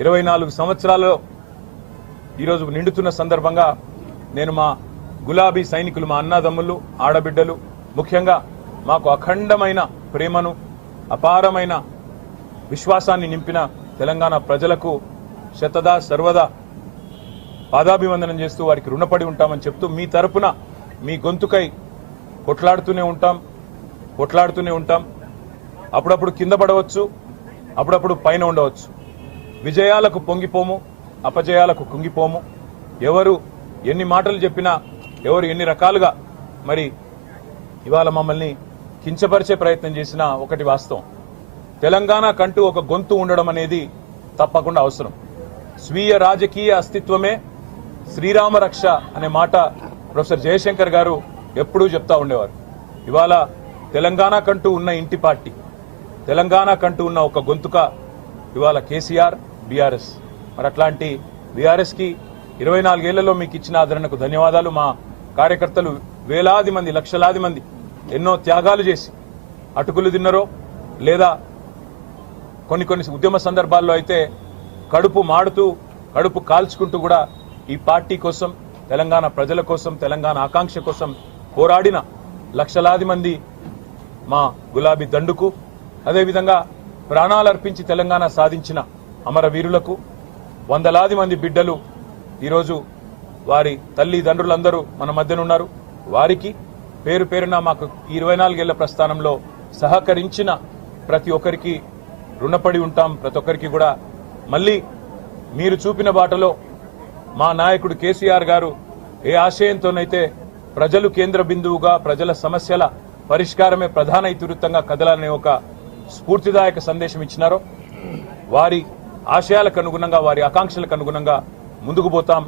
24 సంవత్సరాల్లో ఈరోజు నిండుతున్న సందర్భంగా నేను మా గులాబీ సైనికులు, మా అన్నదమ్ములు, ఆడబిడ్డలు, ముఖ్యంగా మాకు అఖండమైన ప్రేమను, అపారమైన విశ్వాసాన్ని నింపిన తెలంగాణ ప్రజలకు శతదా సర్వదా పాదాభివందనం చేస్తూ వారికి రుణపడి ఉంటామని చెప్తూ మీ తరపున మీ గొంతుకై కొట్లాడుతూనే ఉంటాం. అప్పుడప్పుడు కింద పడవచ్చు, అప్పుడప్పుడు పైన ఉండవచ్చు. విజయాలకు పొంగిపోము, అపజయాలకు కుంగిపోము. ఎవరు ఎన్ని మాటలు చెప్పినా, ఎవరు ఎన్ని రకాలుగా మరి ఇవాళ మమ్మల్ని కించపరిచే ప్రయత్నం చేసినా ఒకటి వాస్తవం, తెలంగాణ కంటూ ఒక గొంతు ఉండడం అనేది తప్పకుండా అవసరం. స్వీయ రాజకీయ అస్తిత్వమే శ్రీరామ రక్ష అనే మాట ప్రొఫెసర్ జయశంకర్ గారు ఎప్పుడూ చెప్తా ఉండేవారు. ఇవాళ తెలంగాణ కంటూ ఉన్న ఇంటి పార్టీ, తెలంగాణ కంటూ ఉన్న ఒక గొంతుక ఇవాళ కేసీఆర్, బీఆర్ఎస్. మరి అట్లాంటి బీఆర్ఎస్కి 24 ఏళ్లలో మీకు ఇచ్చిన ఆదరణకు ధన్యవాదాలు. మా కార్యకర్తలు వేలాది మంది, లక్షలాది మంది ఎన్నో త్యాగాలు చేసి అటుకులు తిన్నరో, లేదా కొన్ని ఉద్యమ సందర్భాల్లో అయితే కడుపు మాడుతూ, కడుపు కాల్చుకుంటూ కూడా ఈ పార్టీ కోసం, తెలంగాణ ప్రజల కోసం, తెలంగాణ ఆకాంక్ష కోసం పోరాడిన లక్షలాది మంది మా గులాబీ దండుకు, అదేవిధంగా ప్రాణాలర్పించి తెలంగాణ సాధించిన అమరవీరులకు, వందలాది మంది బిడ్డలు ఈరోజు వారి తల్లిదండ్రులందరూ మన మధ్యనున్నారు. వారికి పేరు పేరున మాకు 24 ఏళ్ల ప్రస్థానంలో సహకరించిన ప్రతి ఒక్కరికి రుణపడి ఉంటాం. ప్రతి ఒక్కరికి కూడా మళ్ళీ మీరు చూపిన బాటలో మా నాయకుడు కేసీఆర్ గారు ఏ ఆశయంతోనైతే ప్రజలు కేంద్ర బిందువుగా, ప్రజల సమస్యల పరిష్కారమే ప్రధాన ఇతివృత్తంగా కదలాలనే ఒక స్ఫూర్తిదాయక సందేశం ఇచ్చినారో, వారి ఆశయాలకు అనుగుణంగా, వారి ఆకాంక్షలకు అనుగుణంగా ముందుకు పోతాం.